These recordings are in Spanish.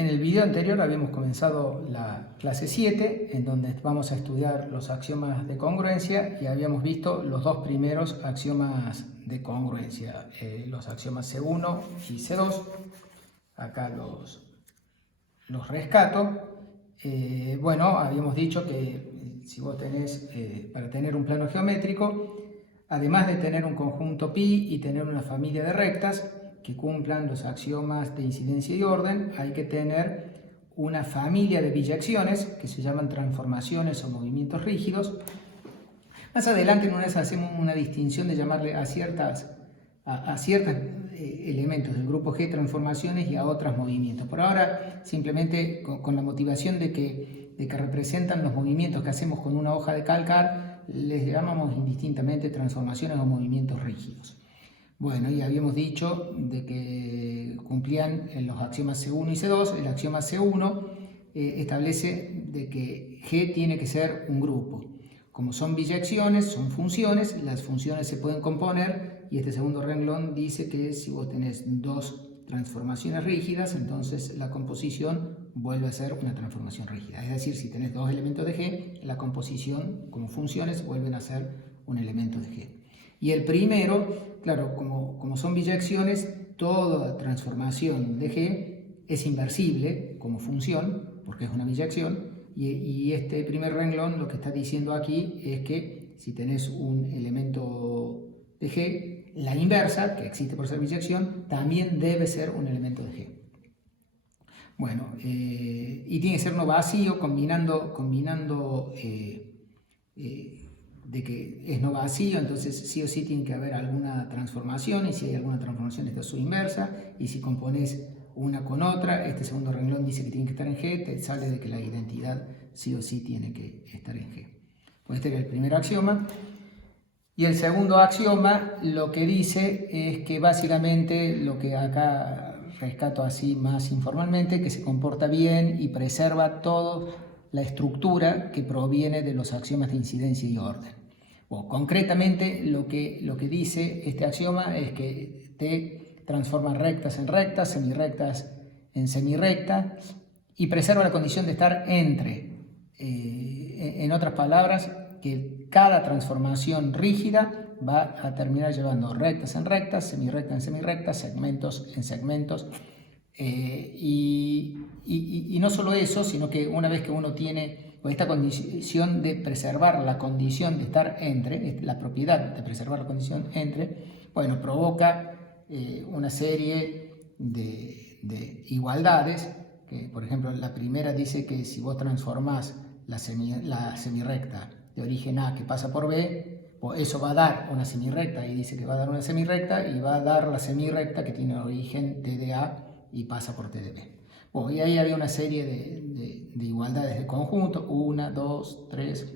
En el video anterior habíamos comenzado la clase 7, en donde vamos a estudiar los axiomas de congruencia y habíamos visto los dos primeros axiomas de congruencia, los axiomas C1 y C2. Acá los rescato. Bueno, habíamos dicho que si vos tenés, para tener un plano geométrico, además de tener un conjunto pi y tener una familia de rectas que cumplan los axiomas de incidencia y orden, hay que tener una familia de biyecciones que se llaman transformaciones o movimientos rígidos. Más adelante en una vez hacemos una distinción de llamarle a ciertos elementos del grupo G transformaciones y a otros movimientos. Por ahora simplemente con la motivación de que representan los movimientos que hacemos con una hoja de calcar, les llamamos indistintamente transformaciones o movimientos rígidos. Bueno, y habíamos dicho de que cumplían en los axiomas C1 y C2. El axioma C1 establece de que G tiene que ser un grupo. Como son biyecciones, son funciones, las funciones se pueden componer, y este segundo renglón dice que si vos tenés dos transformaciones rígidas, entonces la composición vuelve a ser una transformación rígida. Es decir, si tenés dos elementos de G, la composición como funciones vuelven a ser un elemento de G. Y el primero, claro, como son biyecciones, toda transformación de G es inversible como función, porque es una biyección, y este primer renglón lo que está diciendo aquí es que si tenés un elemento de G, la inversa, que existe por ser biyección, también debe ser un elemento de G. Bueno, y tiene que ser uno vacío, combinando de que es no vacío, entonces sí o sí tiene que haber alguna transformación, y si hay alguna transformación está su inversa, y si compones una con otra, este segundo renglón dice que tiene que estar en G, te sale de que la identidad sí o sí tiene que estar en G. Pues este era el primer axioma. Y el segundo axioma lo que dice es que básicamente lo que acá rescato así más informalmente, que se comporta bien y preserva toda la estructura que proviene de los axiomas de incidencia y orden. Bueno, concretamente lo que dice este axioma es que T transforma rectas en rectas, semirrectas en semirrectas, y preserva la condición de estar entre. En otras palabras, que cada transformación rígida va a terminar llevando rectas en rectas, semirrectas en semirrectas, segmentos en segmentos. Y no solo eso, sino que una vez que uno tiene esta condición de preservar la condición de estar entre, la propiedad de preservar la condición entre, bueno, provoca una serie de igualdades, que por ejemplo la primera dice que si vos transformás la semirrecta de origen A que pasa por B, pues eso va a dar una semirrecta, y dice que va a dar una semirrecta, y va a dar la semirrecta que tiene origen T de A y pasa por T de B. Bueno, y ahí había una serie de igualdades de conjunto, 1, 2, 3,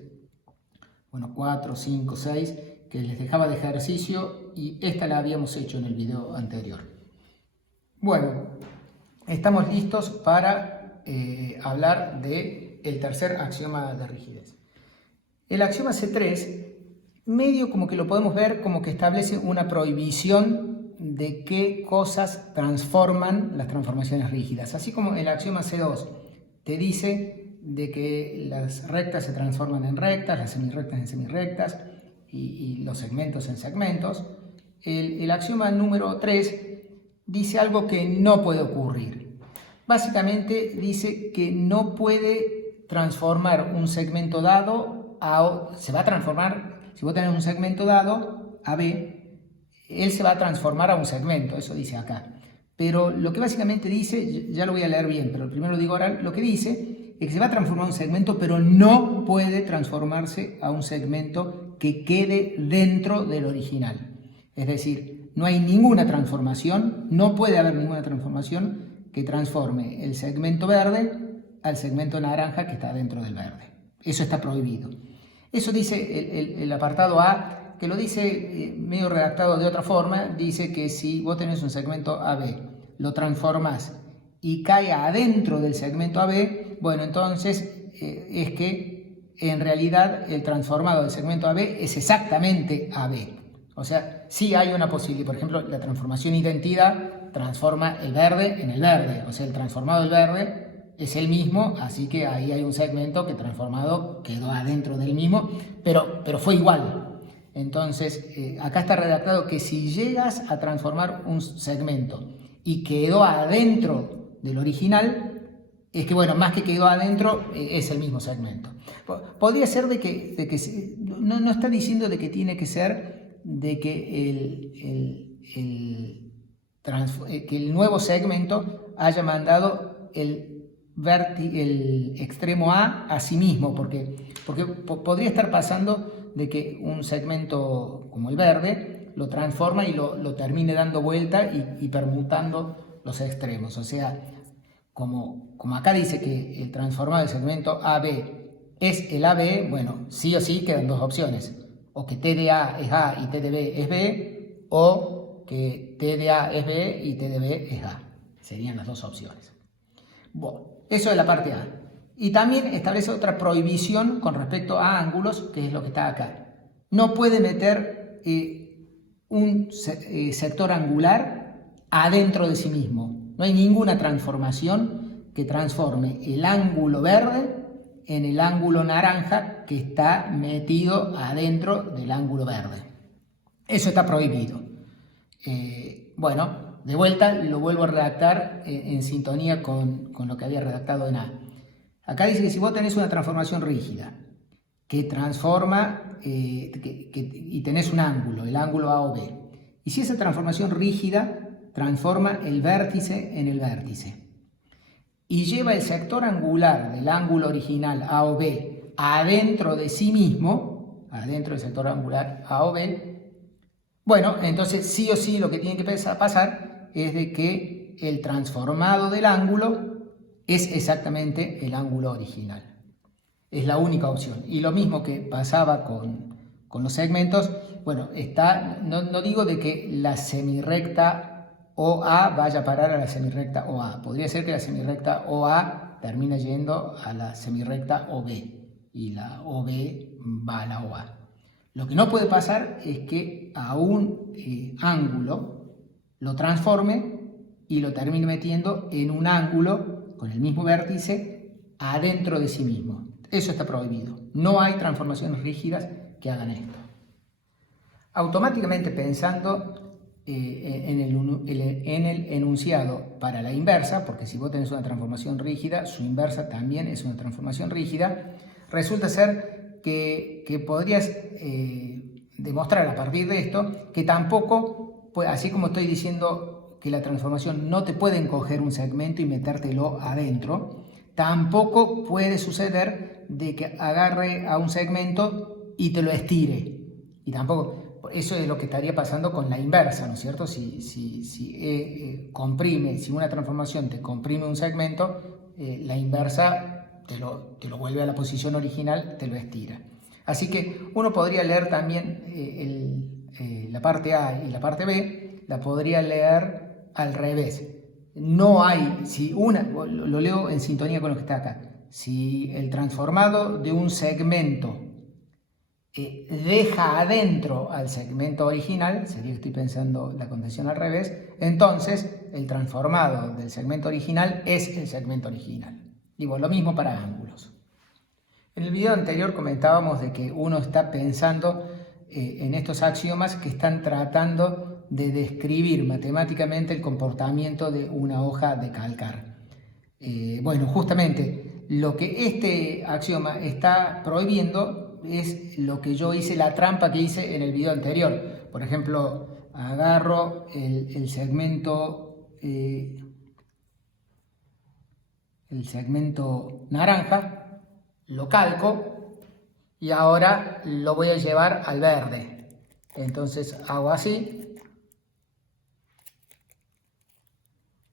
bueno, 4, 5, 6, que les dejaba de ejercicio, y esta la habíamos hecho en el video anterior. Bueno, estamos listos para hablar del tercer axioma de rigidez. El axioma C3, medio como que lo podemos ver como que establece una prohibición de qué cosas transforman las transformaciones rígidas. Así como el axioma C2 te dice de que las rectas se transforman en rectas, las semirrectas en semirrectas y los segmentos en segmentos, el axioma número 3 dice algo que no puede ocurrir. Básicamente dice que no puede transformar un segmento dado se va a transformar, si vos tenés un segmento dado, AB, él se va a transformar a un segmento, eso dice acá. Pero lo que básicamente dice, ya lo voy a leer bien, pero primero lo digo ahora, lo que dice es que se va a transformar a un segmento, pero no puede transformarse a un segmento que quede dentro del original. Es decir, no hay ninguna transformación, no puede haber ninguna transformación que transforme el segmento verde al segmento naranja que está dentro del verde. Eso está prohibido. Eso dice el apartado A, que lo dice medio redactado de otra forma. Dice que si vos tenés un segmento AB, lo transformás y cae adentro del segmento AB, bueno, entonces es que en realidad el transformado del segmento AB es exactamente AB. O sea, sí hay una posibilidad. Por ejemplo, la transformación identidad transforma el verde en el verde, o sea, el transformado del verde es el mismo, así que ahí hay un segmento que transformado quedó adentro del mismo, pero fue igual. Entonces, acá está redactado que si llegas a transformar un segmento y quedó adentro del original, es que, bueno, más que quedó adentro, es el mismo segmento. Podría ser de que no está diciendo de que tiene que ser de que que el nuevo segmento haya mandado el extremo a sí mismo, porque podría estar pasando de que un segmento como el verde lo transforma y lo termine dando vuelta y permutando los extremos. O sea, como acá dice que el transformado del segmento AB es el AB, bueno, sí o sí quedan dos opciones. O que T de A es A y T de B es B, o que T de A es B y T de B es A. Serían las dos opciones. Bueno, eso es la parte A. Y también establece otra prohibición con respecto a ángulos, que es lo que está acá. No puede meter un sector angular adentro de sí mismo. No hay ninguna transformación que transforme el ángulo verde en el ángulo naranja que está metido adentro del ángulo verde. Eso está prohibido. Bueno, de vuelta lo vuelvo a redactar en sintonía con lo que había redactado en A. Acá dice que si vos tenés una transformación rígida que transforma y tenés un ángulo, el ángulo A o B, y si esa transformación rígida transforma el vértice en el vértice y lleva el sector angular del ángulo original A o B adentro de sí mismo, adentro del sector angular A o B, bueno, entonces sí o sí lo que tiene que pasar es de que el transformado del ángulo es exactamente el ángulo original. Es la única opción. Y lo mismo que pasaba con los segmentos, bueno, no digo de que la semirrecta OA vaya a parar a la semirrecta OA. Podría ser que la semirrecta OA termine yendo a la semirrecta OB y la OB va a la OA. Lo que no puede pasar es que a un ángulo lo transforme y lo termine metiendo en un ángulo con el mismo vértice adentro de sí mismo. Eso está prohibido. No hay transformaciones rígidas que hagan esto. Automáticamente pensando en el enunciado para la inversa, porque si vos tenés una transformación rígida, su inversa también es una transformación rígida, resulta ser que podrías demostrar a partir de esto que tampoco, pues, así como estoy diciendo que la transformación no te puede encoger un segmento y metértelo adentro, tampoco puede suceder de que agarre a un segmento y te lo estire. Y tampoco, eso es lo que estaría pasando con la inversa, ¿no es cierto? Si una transformación te comprime un segmento, la inversa te lo vuelve a la posición original, te lo estira. Así que uno podría leer también la parte A y la parte B, la podría leer al revés. No hay, lo leo en sintonía con lo que está acá, si el transformado de un segmento deja adentro al segmento original, sería que estoy pensando la condición al revés, entonces el transformado del segmento original es el segmento original. Digo, lo mismo para ángulos. En el video anterior comentábamos de que uno está pensando en estos axiomas que están tratando de describir matemáticamente el comportamiento de una hoja de calcar. Bueno, justamente lo que este axioma está prohibiendo es lo que yo hice, la trampa que hice en el video anterior. Por ejemplo, agarro el segmento naranja, lo calco y ahora lo voy a llevar al verde. Entonces hago así,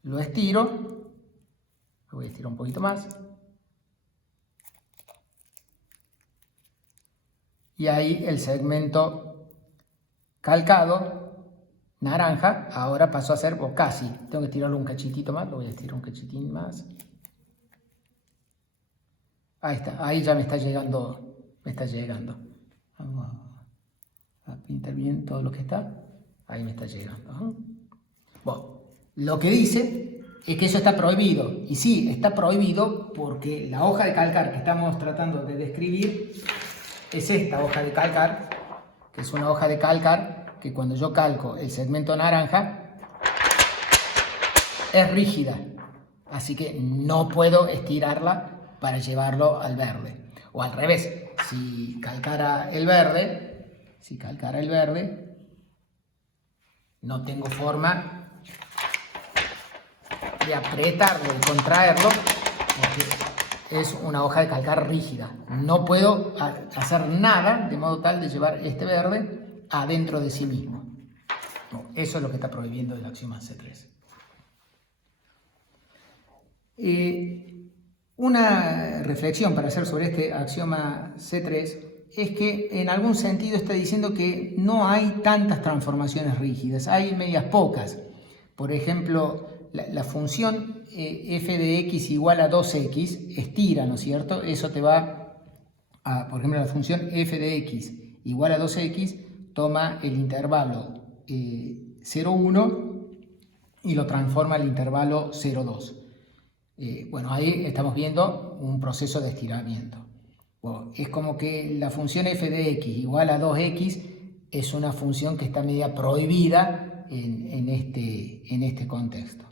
lo estiro, lo voy a estirar un poquito más y ahí el segmento calcado naranja ahora pasó a ser, o casi, tengo que estirarlo un cachitito más, lo voy a estirar un cachitín más. Ahí está, ahí ya me está llegando. Vamos a pintar bien todo lo que está. Ahí me está llegando. Bueno, Lo que dice es que eso está prohibido. Y sí, está prohibido porque la hoja de calcar que estamos tratando de describir es esta hoja de calcar, que es una hoja de calcar que cuando yo calco el segmento naranja es rígida. Así que no puedo estirarla para llevarlo al verde. O al revés, si calcara el verde, no tengo forma de apretarlo y contraerlo porque es una hoja de calcar rígida. No puedo hacer nada de modo tal de llevar este verde adentro de sí mismo. No, eso es lo que está prohibiendo el axioma C3. Una reflexión para hacer sobre este axioma C3 es que en algún sentido está diciendo que no hay tantas transformaciones rígidas, hay medias pocas. Por ejemplo, la función f de x igual a 2x estira, ¿no es cierto? Eso te va a, por ejemplo, la función f de x igual a 2x toma el intervalo 0,1 y lo transforma al intervalo 0,2. Bueno, ahí estamos viendo un proceso de estiramiento. Bueno, es como que la función f de x igual a 2x es una función que está media prohibida en este contexto.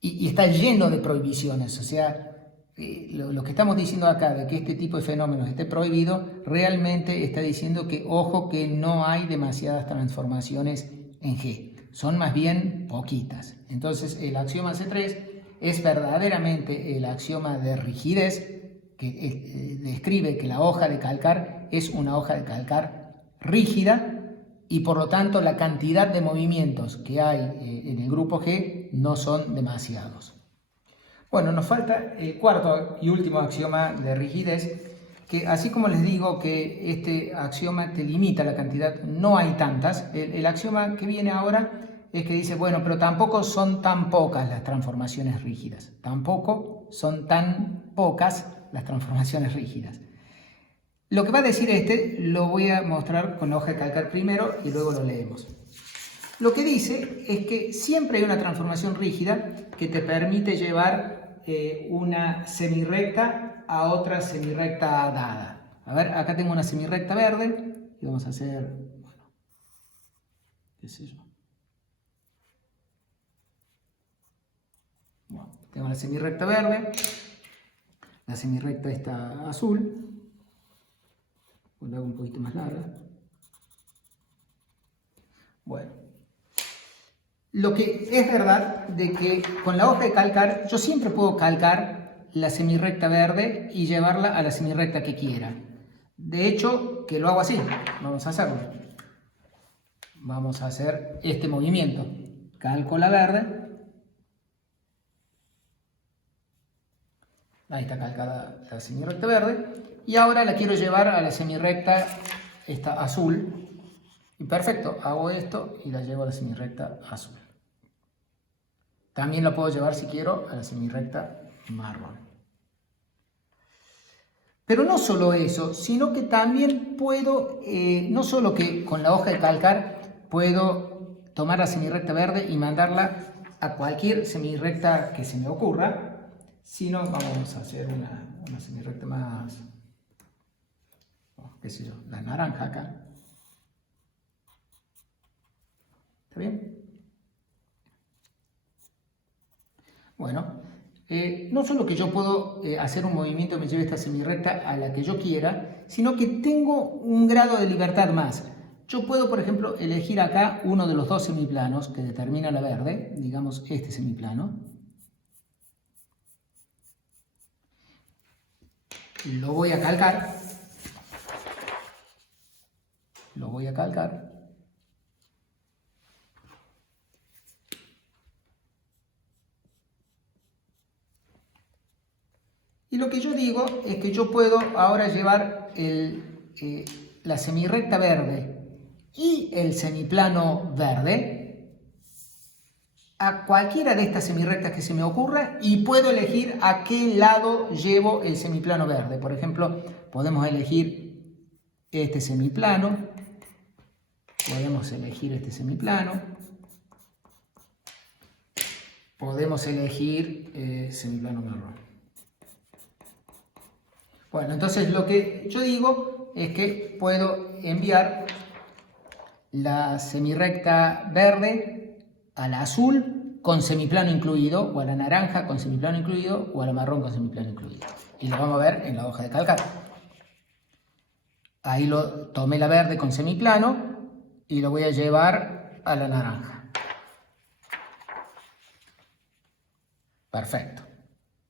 Y está lleno de prohibiciones, o sea, lo que estamos diciendo acá de que este tipo de fenómenos esté prohibido, realmente está diciendo que, ojo, que no hay demasiadas transformaciones en G, son más bien poquitas. Entonces, el axioma C3 es verdaderamente el axioma de rigidez que describe que la hoja de calcar es una hoja de calcar rígida y por lo tanto la cantidad de movimientos que hay en el grupo G no son demasiados. Bueno, nos falta el cuarto y último axioma de rigidez, que así como les digo que este axioma te limita la cantidad, no hay tantas. El axioma que viene ahora es que dice, bueno, pero tampoco son tan pocas las transformaciones rígidas. Tampoco son tan pocas las transformaciones rígidas. Lo que va a decir lo voy a mostrar con la hoja de calcar primero y luego lo leemos. Lo que dice es que siempre hay una transformación rígida que te permite llevar una semirrecta a otra semirrecta dada. A ver, acá tengo una semirrecta verde y vamos a hacer, bueno, qué sé yo. Bueno, tengo la semirrecta verde, la semirrecta esta azul. La hago un poquito más larga. Bueno, lo que es verdad de que con la hoja de calcar yo siempre puedo calcar la semirrecta verde y llevarla a la semirrecta que quiera. De hecho, que lo hago así. Vamos a hacerlo. Vamos a hacer este movimiento. Calco la verde. Ahí está calcada la semirrecta verde. Y ahora la quiero llevar a la semirrecta esta azul. Y perfecto, hago esto y la llevo a la semirrecta azul. También la puedo llevar, si quiero, a la semirrecta marrón. Pero no solo eso, sino que también puedo, no solo que con la hoja de calcar puedo tomar la semirrecta verde y mandarla a cualquier semirrecta que se me ocurra, sino vamos a hacer una semirrecta más, qué sé yo, la naranja acá. ¿Está bien? Bueno, no solo que yo puedo hacer un movimiento que me lleve esta semirrecta a la que yo quiera, sino que tengo un grado de libertad más. Yo puedo, por ejemplo, elegir acá uno de los dos semiplanos que determina la verde, digamos este semiplano. Lo voy a calcar. Lo voy a calcar. Y lo que yo digo es que yo puedo ahora llevar la semirrecta verde y el semiplano verde a cualquiera de estas semirrectas que se me ocurra y puedo elegir a qué lado llevo el semiplano verde. Por ejemplo, podemos elegir este semiplano, podemos elegir este semiplano, podemos elegir semiplano marrón. Bueno, entonces lo que yo digo es que puedo enviar la semirrecta verde a la azul con semiplano incluido, o a la naranja con semiplano incluido, o a la marrón con semiplano incluido. Y lo vamos a ver en la hoja de calcar. Ahí tomé la verde con semiplano y lo voy a llevar a la naranja. Perfecto.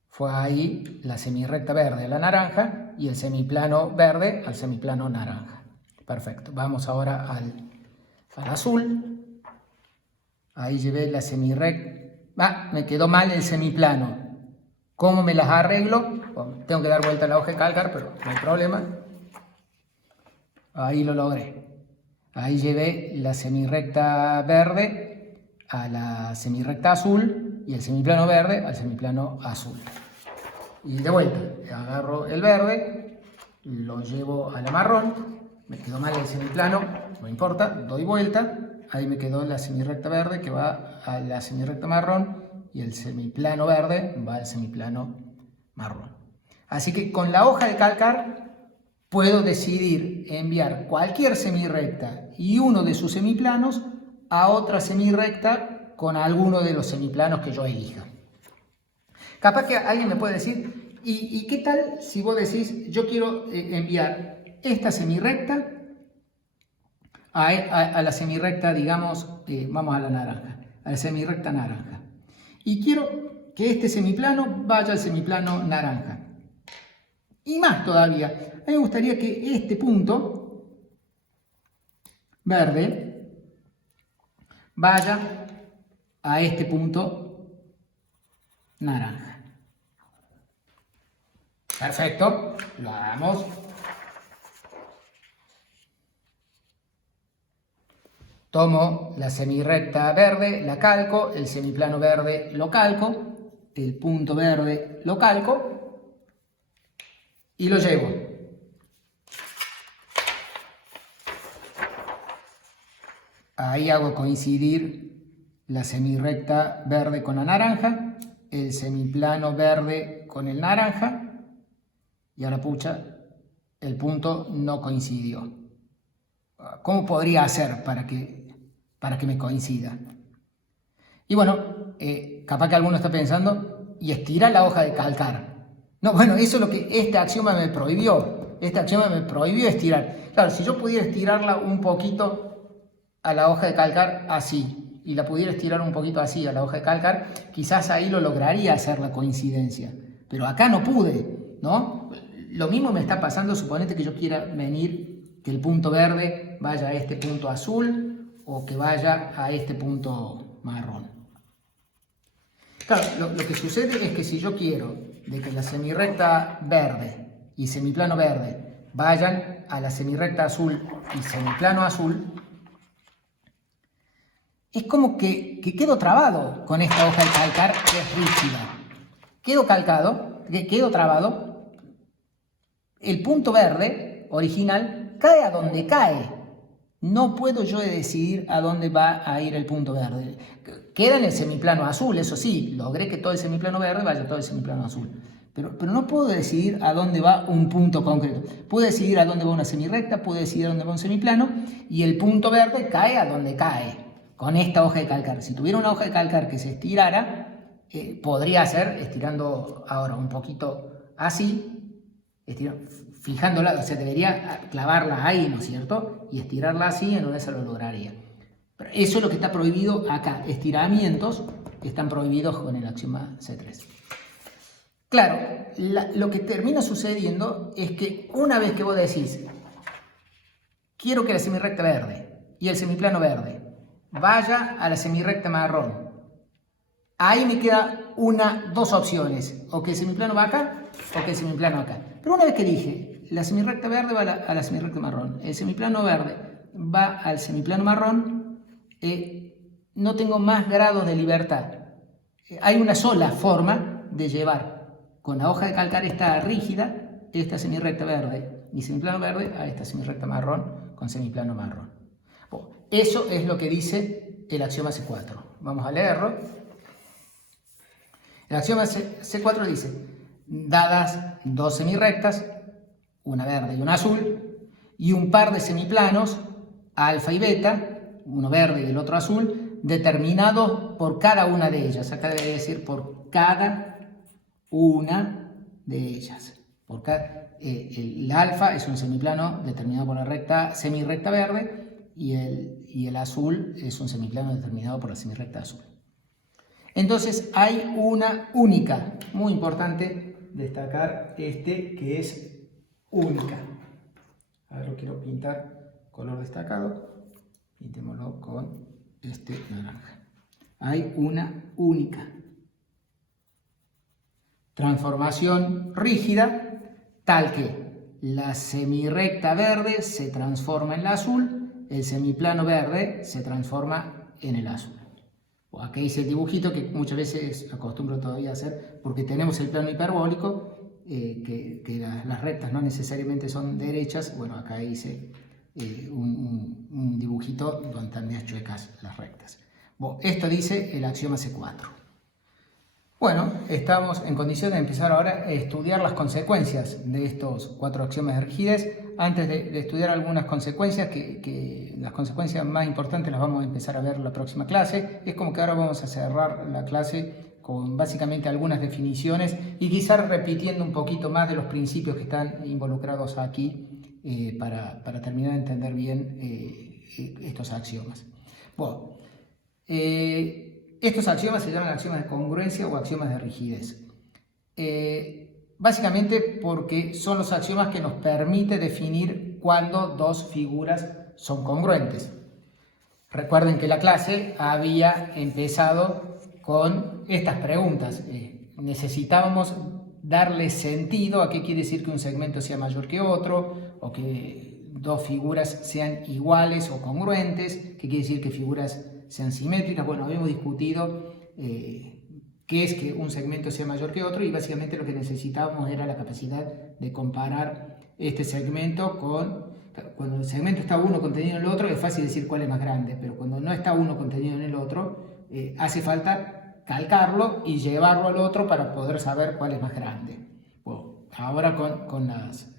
Fue ahí la semirrecta verde a la naranja y el semiplano verde al semiplano naranja. Perfecto. Vamos ahora al azul. Ahí llevé la semirrecta. Me quedó mal el semiplano. ¿Cómo me las arreglo? Bueno, tengo que dar vuelta a la hoja de calcar, pero no hay problema. Ahí lo logré. Ahí llevé la semirrecta verde a la semirrecta azul y el semiplano verde al semiplano azul. Y de vuelta, agarro el verde, lo llevo a la marrón, me quedó mal el semiplano, no importa, doy vuelta, ahí me quedó la semirrecta verde que va a la semirrecta marrón y el semiplano verde va al semiplano marrón. Así que con la hoja de calcar puedo decidir enviar cualquier semirrecta y uno de sus semiplanos a otra semirrecta con alguno de los semiplanos que yo elija. Capaz que alguien me puede decir, ¿y qué tal si vos decís, yo quiero enviar esta semirrecta a la semirrecta, digamos, vamos a la naranja, a la semirrecta naranja? Y quiero que este semiplano vaya al semiplano naranja. Y más todavía, a mí me gustaría que este punto verde vaya a este punto naranja. Perfecto, lo hagamos. Tomo la semirrecta verde, la calco, el semiplano verde lo calco, el punto verde lo calco y lo llevo. Ahí hago coincidir la semirrecta verde con la naranja, el semiplano verde con el naranja. Y a la pucha, el punto no coincidió. ¿Cómo podría hacer para que me coincida? Y bueno, capaz que alguno está pensando, y estirar la hoja de calcar. No, bueno, eso es lo que este axioma me prohibió. Este axioma me prohibió estirar. Claro, si yo pudiera estirarla un poquito a la hoja de calcar así, y la pudiera estirar un poquito así a la hoja de calcar, quizás ahí lo lograría hacer la coincidencia. Pero acá no pude, ¿no? Lo mismo me está pasando, suponete que yo quiera venir, que el punto verde vaya a este punto azul o que vaya a este punto marrón. Claro, lo que sucede es que si yo quiero de que la semirrecta verde y semiplano verde vayan a la semirrecta azul y semiplano azul, es como que quedo trabado con esta hoja de calcar que es rígida. Quedo trabado. El punto verde original cae a donde cae. No puedo yo decidir a dónde va a ir el punto verde. Queda en el semiplano azul, eso sí, logré que todo el semiplano verde vaya a todo el semiplano azul. Pero no puedo decidir a dónde va un punto concreto. Puedo decidir a dónde va una semirrecta, puedo decidir a dónde va un semiplano, y el punto verde cae a donde cae, con esta hoja de calcar. Si tuviera una hoja de calcar que se estirara, podría ser estirando ahora un poquito así, fijándola, o sea, debería clavarla ahí, ¿no es cierto? Y estirarla así, en donde se lo lograría. Pero eso es lo que está prohibido acá. Estiramientos están prohibidos con el axioma C3. Claro, lo que termina sucediendo es que una vez que vos decís, quiero que la semirrecta verde y el semiplano verde vaya a la semirrecta marrón, ahí me queda dos opciones, o que el semiplano va acá, o que el semiplano acá. Pero una vez que dije, la semirrecta verde va a la semirrecta marrón, el semiplano verde va al semiplano marrón, no tengo más grados de libertad. Hay una sola forma de llevar con la hoja de calcar esta rígida, esta semirrecta verde y semiplano verde, a esta semirrecta marrón con semiplano marrón. Bueno, eso es lo que dice el axioma C4. Vamos a leerlo. El axioma C4 dice, dadas dos semirrectas, una verde y una azul, y un par de semiplanos, alfa y beta, uno verde y el otro azul, determinados por cada una de ellas. Acá debe decir por cada una de ellas. El alfa es un semiplano determinado por la recta semirrecta verde y el azul es un semiplano determinado por la semirrecta azul. Entonces hay una única, muy importante destacar que es única. Ahora lo quiero pintar color destacado, pintémoslo con este naranja. Hay una única transformación rígida tal que la semirrecta verde se transforma en la azul, el semiplano verde se transforma en el azul. Aquí hice el dibujito que muchas veces acostumbro todavía a hacer porque tenemos el plano hiperbólico, que las rectas no necesariamente son derechas. Bueno, acá hice un dibujito donde están medias chuecas las rectas. Bueno, esto dice el axioma C4. Bueno, estamos en condición de empezar ahora a estudiar las consecuencias de estos 4 axiomas de rigidez. Antes de estudiar algunas consecuencias, que las consecuencias más importantes las vamos a empezar a ver en la próxima clase. Es como que ahora vamos a cerrar la clase con básicamente algunas definiciones y quizás repitiendo un poquito más de los principios que están involucrados aquí para terminar de entender bien estos axiomas. Bueno, estos axiomas se llaman axiomas de congruencia o axiomas de rigidez. Básicamente porque son los axiomas que nos permiten definir cuándo dos figuras son congruentes. Recuerden que la clase había empezado con estas preguntas. Necesitábamos darle sentido a qué quiere decir que un segmento sea mayor que otro, o que dos figuras sean iguales o congruentes, qué quiere decir que figuras sean simétricas. Bueno, habíamos discutido qué es que un segmento sea mayor que otro, y básicamente lo que necesitábamos era la capacidad de comparar este segmento con... Cuando el segmento está uno contenido en el otro es fácil decir cuál es más grande, pero cuando no está uno contenido en el otro hace falta calcarlo y llevarlo al otro para poder saber cuál es más grande. Bueno, ahora con las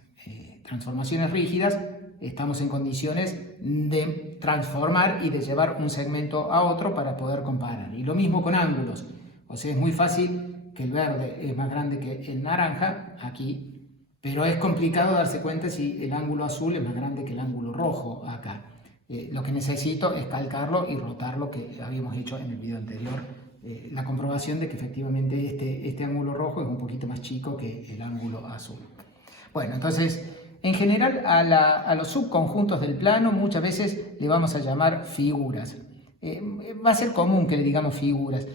transformaciones rígidas estamos en condiciones de transformar y de llevar un segmento a otro para poder comparar. Y lo mismo con ángulos. O sea, es muy fácil que el verde es más grande que el naranja aquí, pero es complicado darse cuenta si el ángulo azul es más grande que el ángulo rojo acá. Lo que necesito es calcarlo y rotarlo, que habíamos hecho en el video anterior. La comprobación de que efectivamente este ángulo rojo es un poquito más chico que el ángulo azul. Bueno, entonces, en general a los subconjuntos del plano muchas veces le vamos a llamar figuras. Va a ser común que le digamos figuras.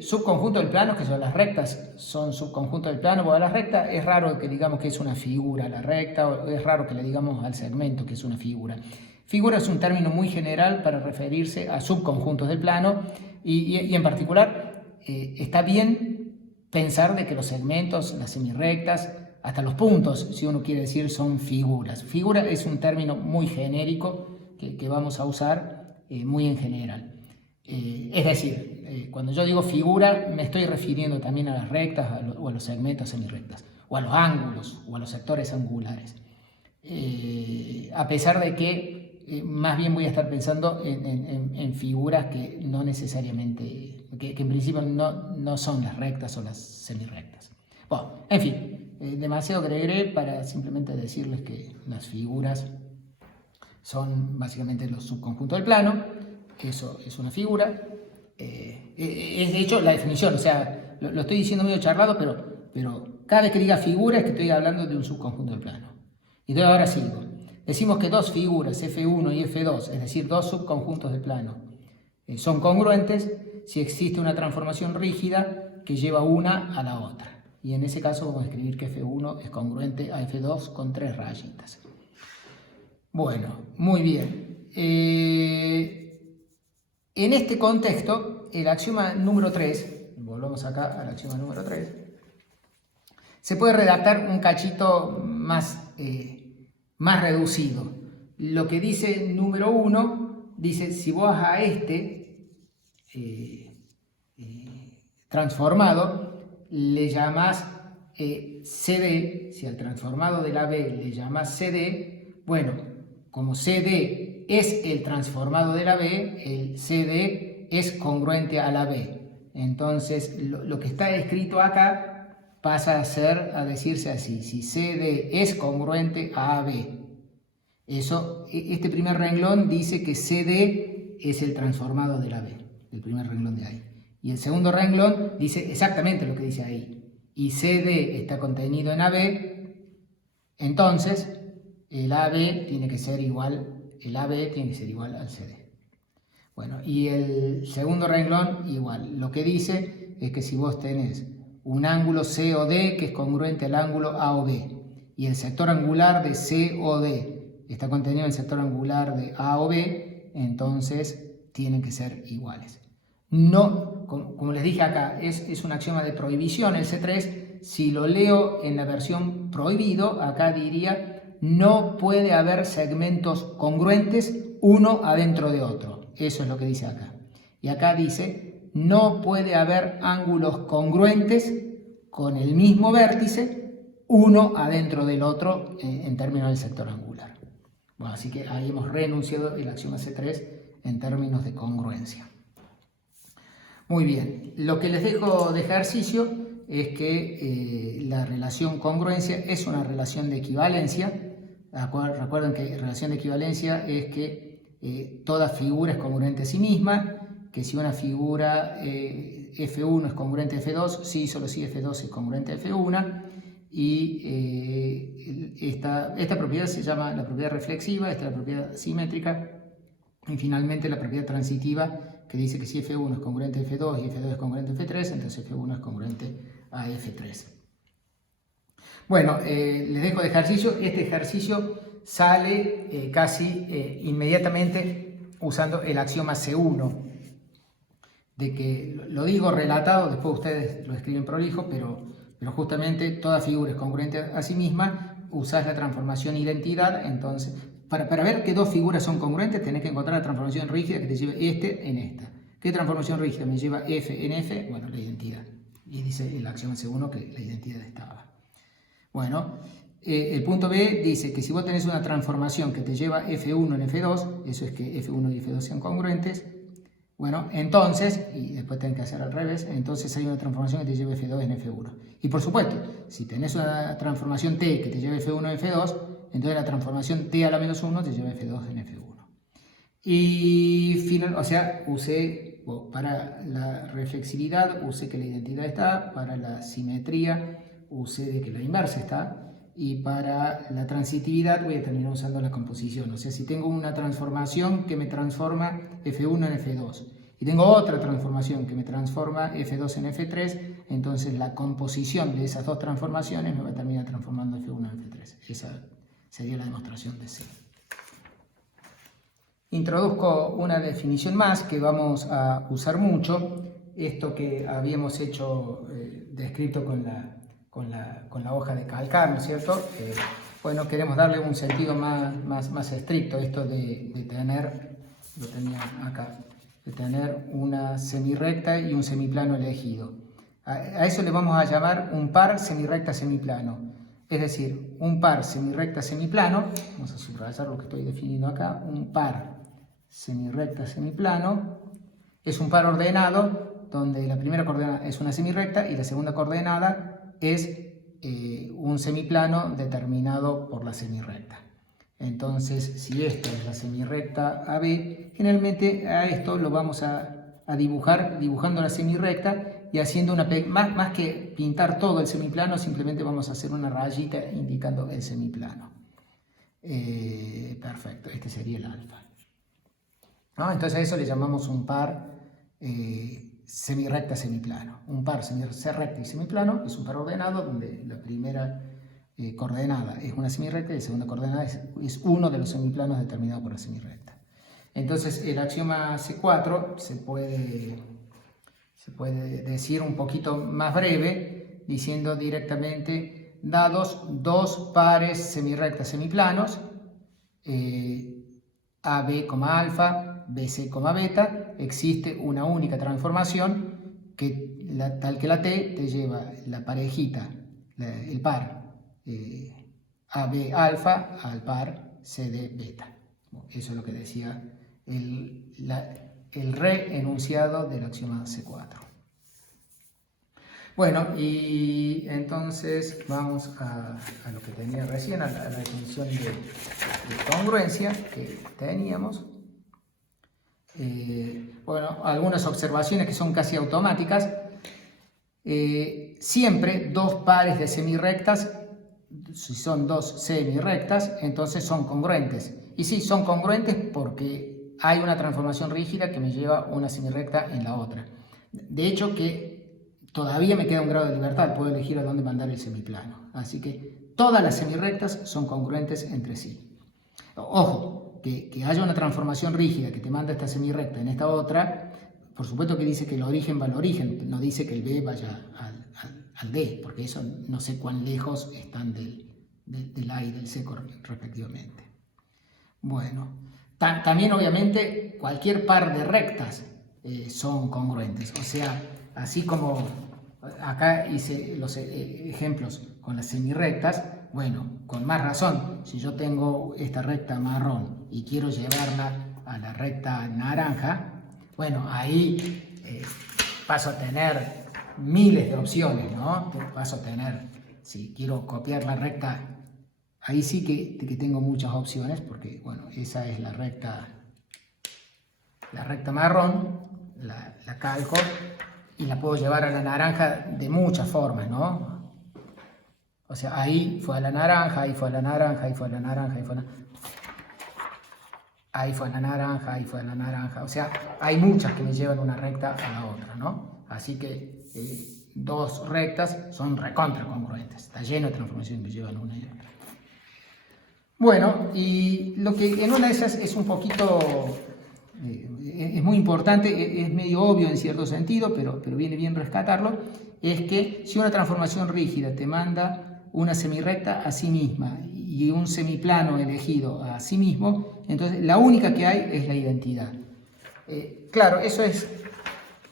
Subconjunto del plano, que son las rectas, son subconjuntos del plano. Bueno, a la recta es raro que digamos que es una figura la recta, o es raro que le digamos al segmento que es una figura. Figura es un término muy general para referirse a subconjuntos del plano, y en particular está bien pensar de que los segmentos, las semirrectas, hasta los puntos, si uno quiere decir, son figuras. Figura es un término muy genérico que vamos a usar muy en general. Es decir, cuando yo digo figura me estoy refiriendo también a las rectas o a los segmentos semirrectas, o a los ángulos o a los sectores angulares. A pesar de que más bien voy a estar pensando en figuras que no necesariamente, que en principio no son las rectas o las semirrectas. Bueno, en fin, demasiado agregué para simplemente decirles que las figuras son básicamente los subconjuntos del plano. Eso es una figura. Es de hecho la definición, o sea, lo estoy diciendo medio charlado, pero cada vez que diga figura es que estoy hablando de un subconjunto del plano. Y entonces ahora sigo. Decimos que dos figuras, F1 y F2, es decir, dos subconjuntos del plano, son congruentes si existe una transformación rígida que lleva una a la otra. Y en ese caso vamos a escribir que F1 es congruente a F2 con 3 rayitas. Bueno, muy bien. En este contexto, el axioma número 3, volvamos acá al axioma número 3, se puede redactar un cachito más reducido. Lo que dice número 1, dice, si vos a este transformado le llamas CD, si al transformado de la B le llamas CD, bueno, como CD es el transformado de la B, el CD es congruente a la B. Entonces, lo que está escrito acá pasa a decirse así: si CD es congruente a AB. Este primer renglón dice que CD es el transformado de la B, el primer renglón de ahí. Y el segundo renglón dice exactamente lo que dice ahí. Y CD está contenido en AB, entonces el AB tiene que ser igual al CD. Bueno, y el segundo renglón igual. Lo que dice es que si vos tenés un ángulo COD que es congruente al ángulo AOB y el sector angular de COD está contenido en el sector angular de AOB, entonces tienen que ser iguales. No, como les dije acá, es un axioma de prohibición el C3. Si lo leo en la versión prohibido, acá diría: no puede haber segmentos congruentes uno adentro de otro. Eso es lo que dice acá. Y acá dice: no puede haber ángulos congruentes con el mismo vértice uno adentro del otro en términos del sector angular. Bueno, así que ahí hemos reenunciado el axioma C3 en términos de congruencia. Muy bien, lo que les dejo de ejercicio es que la relación congruencia es una relación de equivalencia. Recuerden que relación de equivalencia es que toda figura es congruente a sí misma, que si una figura F1 es congruente a F2, sí, solo si F2 es congruente a F1, y esta propiedad se llama la propiedad reflexiva, esta es la propiedad simétrica, y finalmente la propiedad transitiva, que dice que si F1 es congruente a F2 y F2 es congruente a F3, entonces F1 es congruente a F3. Bueno, les dejo de ejercicio. Este ejercicio sale casi inmediatamente usando el axioma C1, de que lo digo relatado, después ustedes lo escriben prolijo, pero justamente toda figura es congruente a sí misma. Usás la transformación identidad. Entonces, para ver que dos figuras son congruentes, tenés que encontrar la transformación rígida que te lleve este en esta. ¿Qué transformación rígida me lleva F en F? Bueno, la identidad. Y dice el axioma C1 que la identidad estaba. Bueno, el punto B dice que si vos tenés una transformación que te lleva F1 en F2, eso es que F1 y F2 sean congruentes. Bueno, entonces, y después tenés que hacer al revés, entonces hay una transformación que te lleva F2 en F1. Y por supuesto, si tenés una transformación T que te lleva F1 en F2, entonces la transformación T a la menos 1 te lleva F2 en F1. Y usé, para la reflexividad, usé que la identidad está, para la simetría, usé de que la inversa está, y para la transitividad voy a terminar usando la composición. O sea, si tengo una transformación que me transforma F1 en F2 y tengo otra transformación que me transforma F2 en F3, entonces la composición de esas dos transformaciones me va a terminar transformando F1 en F3. Esa sería la demostración de C. Introduzco una definición más que vamos a usar mucho. Esto que habíamos hecho descrito con la hoja de calcar, ¿no es cierto? Bueno, queremos darle un sentido más estricto, esto de tener, lo tenía acá, de tener una semirrecta y un semiplano elegido. A eso le vamos a llamar un par semirrecta semiplano. Es decir, un par semirrecta semiplano, vamos a subrayar lo que estoy definiendo acá, un par semirrecta semiplano es un par ordenado donde la primera coordenada es una semirrecta y la segunda coordenada es un semiplano determinado por la semirrecta. Entonces, si esta es la semirrecta AB, generalmente a esto lo vamos a dibujar dibujando la semirrecta y haciendo más que pintar todo el semiplano, simplemente vamos a hacer una rayita indicando el semiplano. Perfecto, este sería el alfa. ¿No? Entonces a eso le llamamos un par semirrecta semiplano. Un par semirrecta y semiplano es un par ordenado donde la primera coordenada es una semirrecta y la segunda coordenada es uno de los semiplanos determinado por la semirrecta. Entonces el axioma C4 se puede decir un poquito más breve, diciendo directamente: dados dos pares semirrectas semiplanos, AB, alfa, BC, beta, existe una única transformación tal que la T te lleva la parejita, el par AB alfa al par CD beta. Bueno, eso es lo que decía el reenunciado del axioma C4. Bueno, y entonces vamos a lo que tenía recién, a la definición de congruencia que teníamos. Bueno, algunas observaciones que son casi automáticas. Siempre dos pares de semirrectas, si son dos semirrectas, entonces son congruentes. Y sí, son congruentes porque hay una transformación rígida que me lleva una semirrecta en la otra. De hecho, que todavía me queda un grado de libertad, puedo elegir a dónde mandar el semiplano. Así que todas las semirrectas son congruentes entre sí. Ojo, que haya una transformación rígida que te manda esta semirrecta en esta otra, por supuesto que dice que el origen va al origen, no dice que el B vaya al D, porque eso no sé cuán lejos están del A y del C respectivamente. Bueno, también obviamente cualquier par de rectas son congruentes, o sea, así como acá hice los ejemplos con las semirrectas, bueno, con más razón, si yo tengo esta recta marrón y quiero llevarla a la recta naranja, bueno, ahí paso a tener miles de opciones, ¿no? Paso a tener, si quiero copiar la recta, ahí sí que tengo muchas opciones, porque, bueno, esa es la recta marrón, la calco, y la puedo llevar a la naranja de muchas formas, ¿no? O sea, ahí fue a la naranja, ahí fue a la naranja, ahí fue a la naranja, ahí fue a la ahí fue a la naranja, ahí fue a la naranja. O sea, hay muchas que me llevan una recta a la otra, ¿no? Así que dos rectas son recontra congruentes. Está lleno de transformaciones que me llevan una y otra. Bueno, y lo que en una de esas es un poquito... es muy importante, es medio obvio en cierto sentido, pero viene bien rescatarlo, es que si una transformación rígida te manda una semirrecta a sí misma y un semiplano elegido a sí mismo, entonces la única que hay es la identidad. Claro, eso es,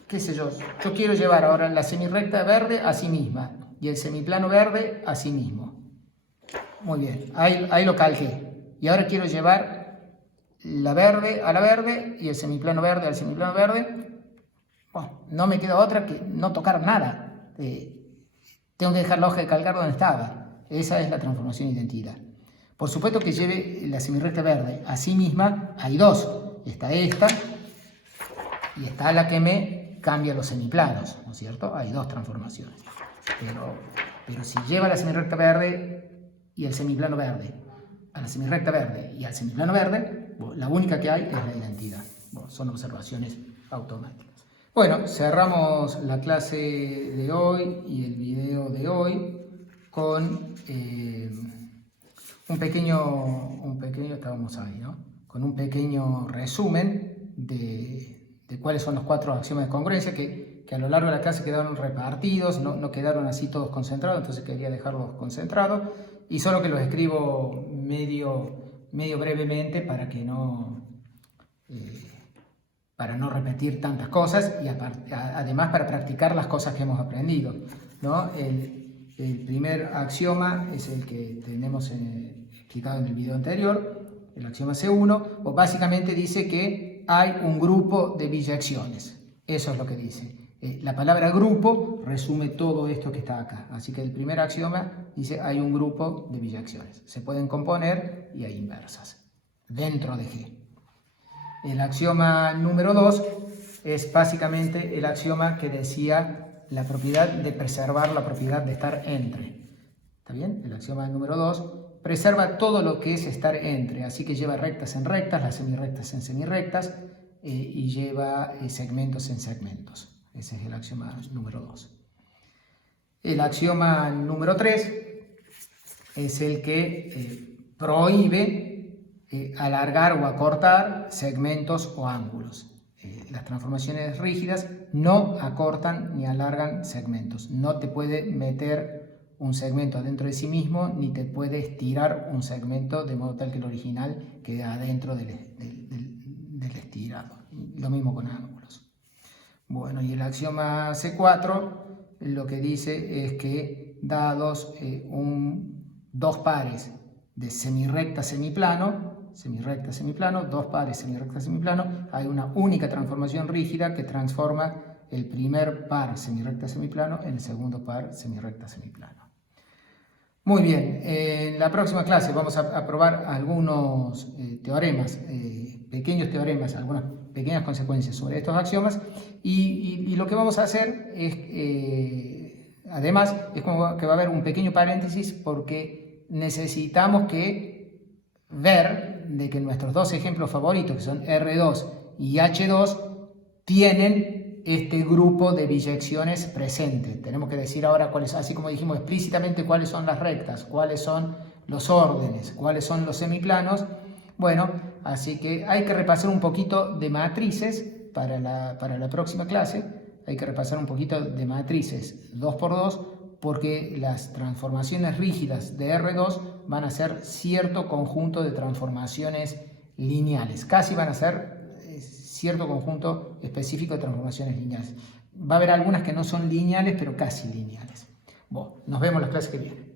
qué sé yo quiero llevar ahora la semirrecta verde a sí misma y el semiplano verde a sí mismo. Muy bien, ahí lo calqué. Y ahora quiero llevar la verde a la verde y el semiplano verde al semiplano verde. Bueno, no me queda otra que no tocar nada. Tengo que dejar la hoja de calcar donde estaba. Esa es la transformación de identidad. Por supuesto que lleve la semirrecta verde a sí misma, hay dos. Está esta y está la que me cambia los semiplanos, ¿no es cierto? Hay dos transformaciones. Pero si lleva la semirrecta verde y el semiplano verde a la semirrecta verde y al semiplano verde, bueno, la única que hay es la identidad. Bueno, son observaciones automáticas. Bueno, cerramos la clase de hoy y el video de hoy con un pequeño, estábamos ahí, ¿no? Con un pequeño resumen de cuáles son los 4 axiomas de congruencia que a lo largo de la clase quedaron repartidos, no quedaron así todos concentrados, entonces quería dejarlos concentrados y solo que los escribo medio brevemente para que para no repetir tantas cosas y además para practicar las cosas que hemos aprendido, ¿no? El primer axioma es el que tenemos explicado en el video anterior, el axioma C1, o básicamente dice que hay un grupo de biyecciones. Eso es lo que dice. La palabra grupo resume todo esto que está acá. Así que el primer axioma dice hay un grupo de biyecciones. Se pueden componer y hay inversas dentro de G. El axioma número 2 es básicamente el axioma que decía la propiedad de preservar la propiedad de estar entre. ¿Está bien? El axioma número 2 preserva todo lo que es estar entre, así que lleva rectas en rectas, las semirrectas en semirrectas y lleva segmentos en segmentos. Ese es el axioma número 2. El axioma número 3 es el que prohíbe alargar o acortar segmentos o ángulos. Las transformaciones rígidas no acortan ni alargan segmentos. No te puede meter un segmento adentro de sí mismo, ni te puede estirar un segmento de modo tal que el original quede adentro del estirado. Lo mismo con ángulos. Bueno, y el axioma C4 lo que dice es que dados dos pares de semirrecta, semiplano, dos pares semirrecta, semiplano, hay una única transformación rígida que transforma el primer par semirrecta, semiplano en el segundo par semirrecta, semiplano. Muy bien, en la próxima clase vamos a probar algunos teoremas, pequeños teoremas, algunas pequeñas consecuencias sobre estos axiomas y lo que vamos a hacer es, además, es como que va a haber un pequeño paréntesis porque necesitamos ver de que nuestros dos ejemplos favoritos, que son R2 y H2, tienen este grupo de biyecciones presente. Tenemos que decir ahora cuáles, así como dijimos explícitamente cuáles son las rectas, cuáles son los órdenes, cuáles son los semiplanos. Bueno, así que hay que repasar un poquito de matrices para la próxima clase. Hay que repasar un poquito de matrices 2×2 porque las transformaciones rígidas de R2 van a ser cierto conjunto de transformaciones lineales. Casi van a ser cierto conjunto específico de transformaciones lineales. Va a haber algunas que no son lineales, pero casi lineales. Bueno, nos vemos la clase que viene.